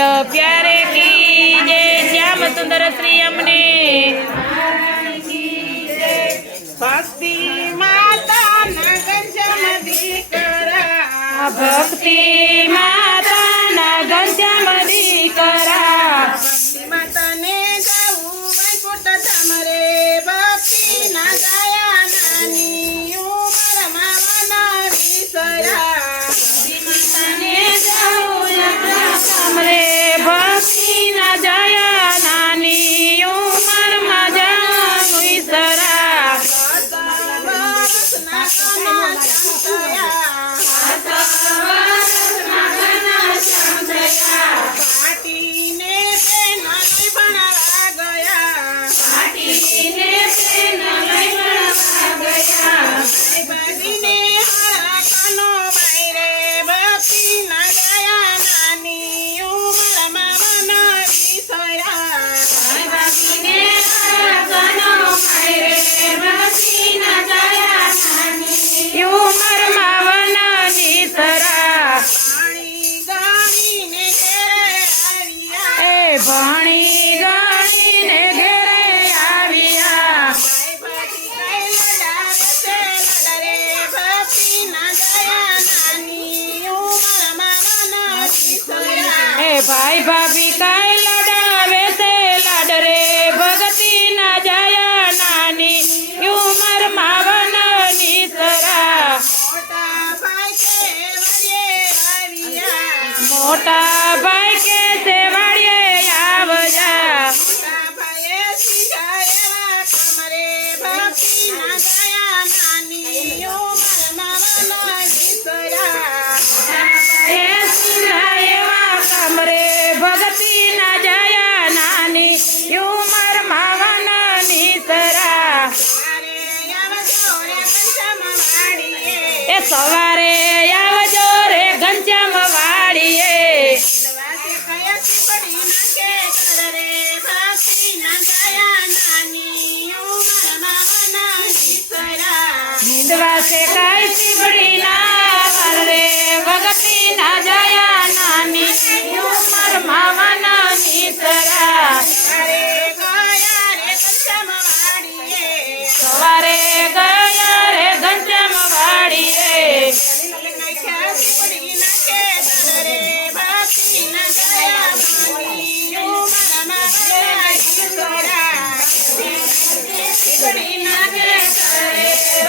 लाल प्यारे की जय। श्याम सुंदर श्री अमने भक्ति माता नगर जमदी करा। भक्ति माता नगर जमदी करा। भक्ति माता ने जाऊ वैकुंठ धाम रे। भक्ति ना जाया नानी उमर मावना विसरा। भक्ति माता ने जाऊ धाम रे। भक्ति न जाया नानी उमर मजा विसरा। उमर मावन निसरा। भणी गणी ने घेरे आविया। भाई भाभी काई लडावे से लाड रे। भगती न जाया नानी उमर मावन निसरा। मोटा भाई के सेवाड़िए आवजा। कमरे भगती न जाया नानी उमर मावन निसरा। ए सवारे आवजो रे घनश्याम वाड़िए। निंदवा से काई सिबड़ी ना रे। भगती न जाया नानी उमर मावन निसरा। सवारे गया रे घनश्याम वाड़िए।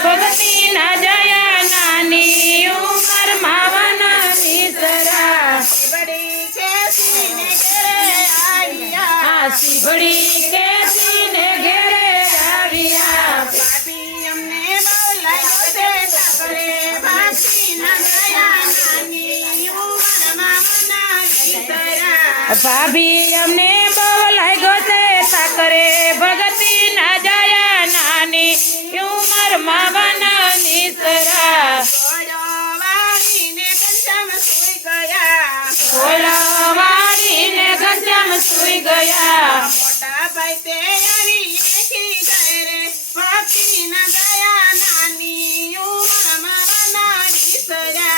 भगती न जाया नानी उमर मावन निसरा। सिबड़ी के सीने घेरे आविया। भाभी हमने बोलाई गोते ताकरे। भगती न जाया नानी उमर मावन निसरा। वाड़ी ने घनश्याम सुई गया। मोटा भाई तेरी देखी गए रे। भक्ति न गया नानी उमर मावना विसरा।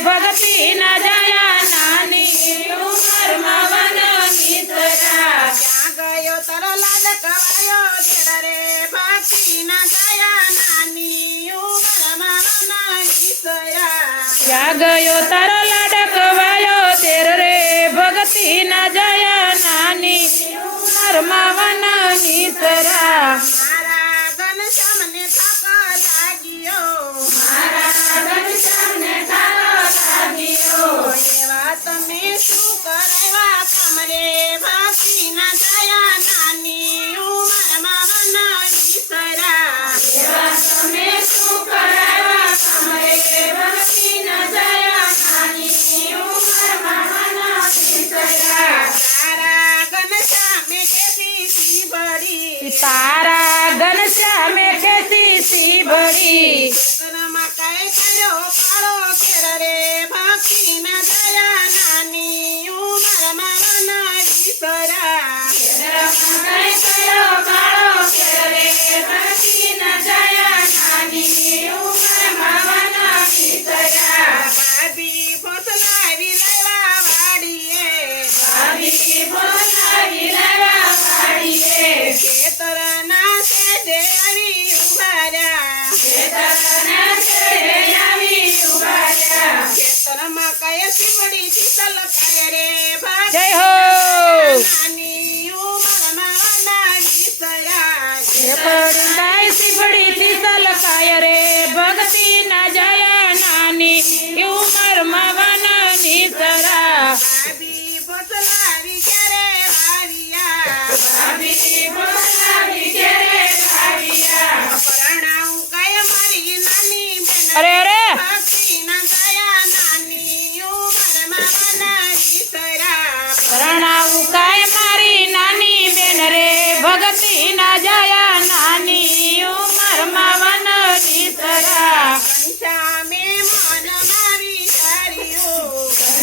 भगती न जाया नानी उमर मावन निसरा। क्या गयो तारो लाल कवायो तेरा रे। भक्ति न गया नानी उमर मावना विसरा। क्या गयो तारो लाडकवायो तेर रे। भगती न जाया नानी उमर मावन निसरा। मारा घनश्याम ने थाको लागियो। एवा तमे शू करावा कमरे। भक्ति न जाया नानी उमर मावना विसरा। तारा घनश्याम कैसी सी बड़ी। मकाई करो पारो केर रे। भक्ति न जाया नानी उमर मावना विसरा। भक्ति न जाया नानी उमर मावन निसरा। भाभी ઉમરમાં વનની સરા ભાભી ભોસલાવી ક્યારે લાવ્યા ભાભી બોલાવી ઘેરે લાવ્યા પરણાવું કઈ મારી નાની બેન અરે અરે ભક્તિના દયા નાની ઉંમરમાં વનની સરા પરણાવું કાય મારી નાની બેન રે ભગતિ ના જયા નાની ઉમરમાં વનની સરા પંચામે મન મારી સારીઓ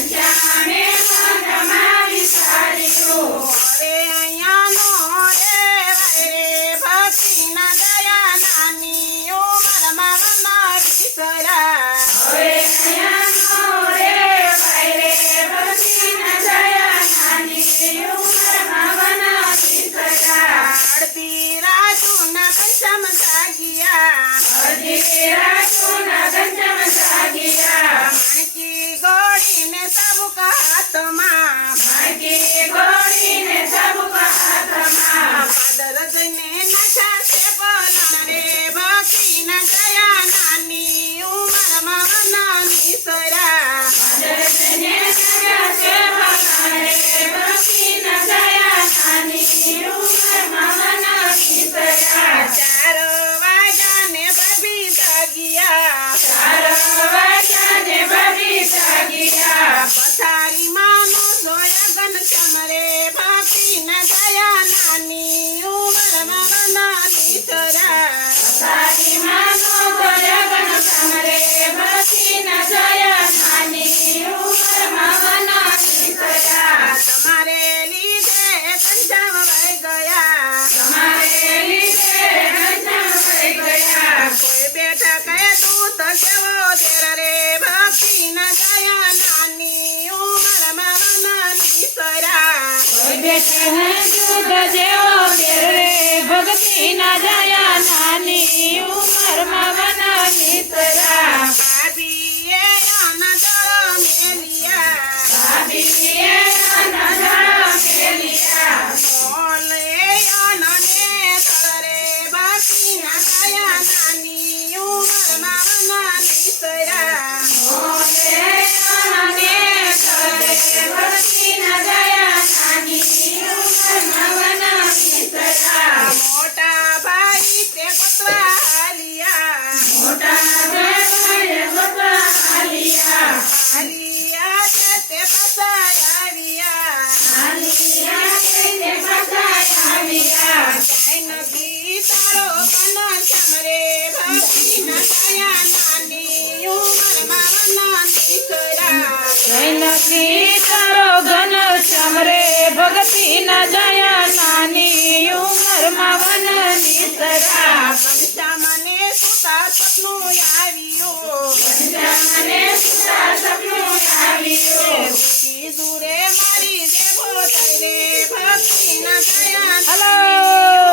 જાણે મનમાં વિચાર્યું હવે અહીંયાનો રેવાય રે ભક્તિના દયા નાની ઉંમરમાં વનની સરા હવે અહીંયાનો રેવાય રે ભક્તિના જયા નાની ઉમરમાં વનની સરા અડધી રાતુના પંચમ જાગ્યા અડધી રાતોના ગંજમ જાગ્યા માણકી ગોળીને સાબુક હાથમાં ભાગી ગોળીને સબુક હાથમાં પાદર જઈને નાચા છે બોલણ રે ભક્તિના દયા નાની ઉંમરમાં વનની સરા દર્શને સજા છે ભગવાને ભક્તિના જયા નાની ઉમરમાં વનની સરા ચાર વાગ્યાને ભાભી જાગ્યા ચાર વાગ્યાને ભાભી જાગ્યા પથારી માનો જોયા ઘનશ્યામ રે ભક્તિના દયા નાની ઉંમરમાં વનની સરા સારી માનો ગગન સમરે ભક્તિના જયા નાની ઉમરમાં વનની સરા તમારે લીધે કંચમ વહી ગયા તમારે લીધે ગંજમ થઈ ગયા કોઈ બેઠા કહે દૂત કેવો દેર રે ભક્તિના દયા નાની ઉંમરમાં વનની સરા કોઈ બેઠે હે દૂધ જેવો ઘેર રે ભક્તિના જયા નાની ઉમરમાં વનની સરા ભાભીએ અનદળ મેલિયા ભાભીએ નજર મેલિયા મોલે અનને તળરે ભક્તિના દયા નાની ઉંમરમાં વનની સરા મોલે આનંદે કરે ભક્તિના જયા નાની ઉમરમાં વનની સરા મોટા ભાઈ તે ગોતવા હાલિયા મોટા દેવને ગોતવા આલિયા હાલિયા તે પાછા આવ્યા આલિયા કઈને પાછા આવ્યા ક્યાંય નથી તારો ઘનશ્યામ રે ભક્તિના દયા નાની ઉંમરમાં વનની સરા જય નખી તારો ઘન સમરે ભક્તિના જયા નાની ઉમરમાં વનની સરા ઘનશ્યામને સુતા સપનું આવ્યું મને સુતા સપનું આવ્યું કીધું રે મારી દેવો તારે ભક્તિના દયા હલો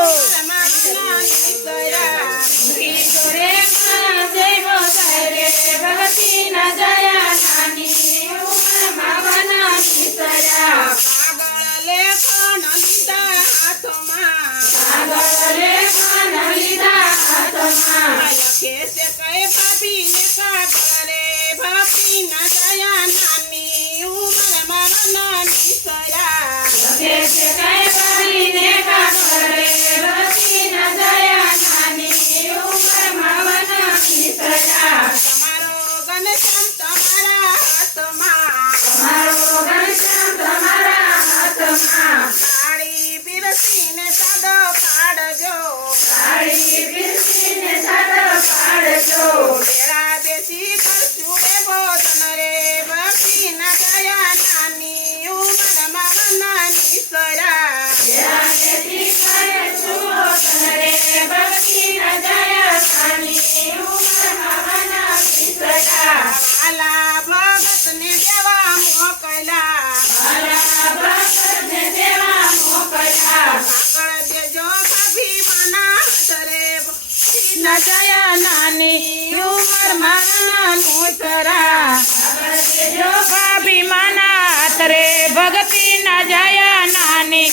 ઉંમરમાં વનની સરા કિશોરે માં જયવો તારે ભક્તિના જયા નાની ઉમરમાં વનની સરા કાગળ લેખન લીધા હાથમાં આગળ લેખન લીધા હાથમાં લખે છે કઈ ભાભીને કાગળ રે ભક્તિના દયા નાની ઉંમરમાં વનની સરા લખે છે કઈ ભાભીને કાગળ રે ભક્તિના જયા નાની ઉમરમાં વનની સરા તમારો ઘનશ્યામ તમારા હાથમાં તમારો ઘનશ્યામ તમારા હાથમાં થાળી પીરસીને સાદો પાડજો સાડી પીરસીને સાદો પાડજો વેળા બેસી કરશું રે ભોજન રે ભક્તિના દયા નાની ઉંમરમાં વનની સરા જ્ઞાનેથી કરે છુઓ તને ભક્તિના જયા નાની ઉમરમાં વનની સરા વાલા ભગતને દેવા મોકલા મારા ભક્તને દેવા મોકલ્યા કાગળ દેજો ભાભી મના ધરે ભક્તિના જયા નાની ઉમરમાં વનની સરા આગળ દેજો ભાભી માના હાથ રે ભક્તિના જયા નાની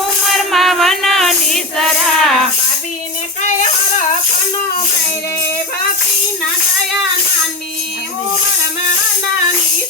ઉમરમાં વનની સરા ભાભીને કઈ હરખનો ભાઈ રે ભક્તિના દયા નાની ઉંમરમાં વનની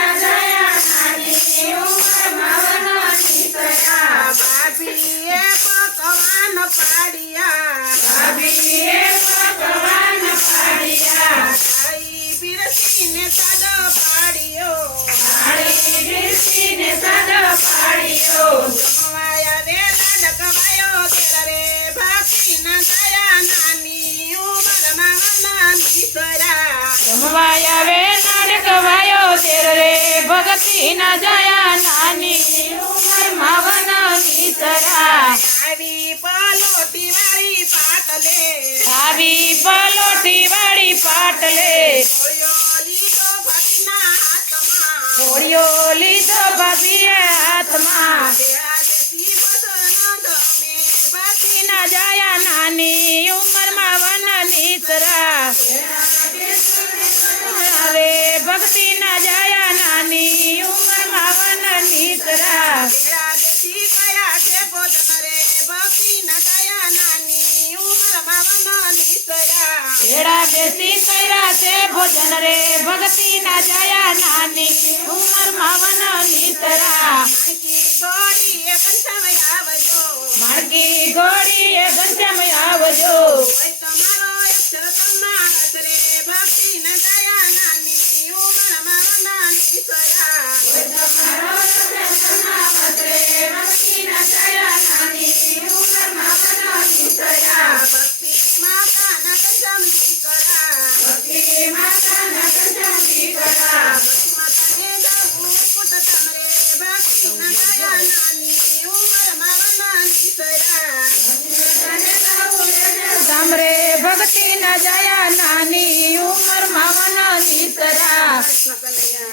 ભક્તિના જયા નાની ઉંમરમાં વનનિસરા. ભાભીએ પકવાન પાડ્યા ભાભીએ પકવાન પાડ્યા. થાળી પીરસીને સાદો પાડ્યો થાળી પીરસીને સાદો પાડ્યો. જમવાયા વેલા ડકવાયો તેરા રે ભક્તિના જયા નાની ઉંમરમાં વનનિસરા. જમવાય આવે નાડકવાયો તેર રે ભક્તિના જયા નાની ઉંમરમાં વનનિસરા. આવી પલોટી વાળી પાટલે આવી પલોઠી વાળી પાટલે કોળિયો લીધો ભાભીના હાથમાં કોળિયો લીધો ભાભીએ હાથમાં. દેશી ભજન ગમે ભક્તિના જયા નાની ઉંમરમાં વનનિસરા. રે ભક્તિના જયા નાની ઉંમરમાં વનનિસરા. દેશી કયા છે ભોજન રે ભક્તિના દયા નાની ઉંમરમાં વનનિસરા. ભેળા બેસી કર્યા છે ભોજન રે ભક્તિના જયા નાની ઉંમરમાં વનનિસરા. માણકી ઘોડીએ કંઠામાં આવજો માણકી ઘોડીએ ઘનશ્યામ આવજો. હોય તમારો અક્ષર સમાજ રે ભક્તિના દયા નાની ઉંમરમાં વનનિસરા. ભક્તિના જયા નાની ઉંમરમાં વનનિસરા. ભક્તિ માતાના કંઠામ દીકરા ભક્તિ માતાના કંઠમ દીકરા. માતાને ગાવું કુટતમ રે ભક્તિના દયા નાની ઉંમરમાં વનનિસરા. સાંભળે ભક્તિના જયા નાની ઉંમરમાં વનનિસરા. કૃષ્ણ કનૈયા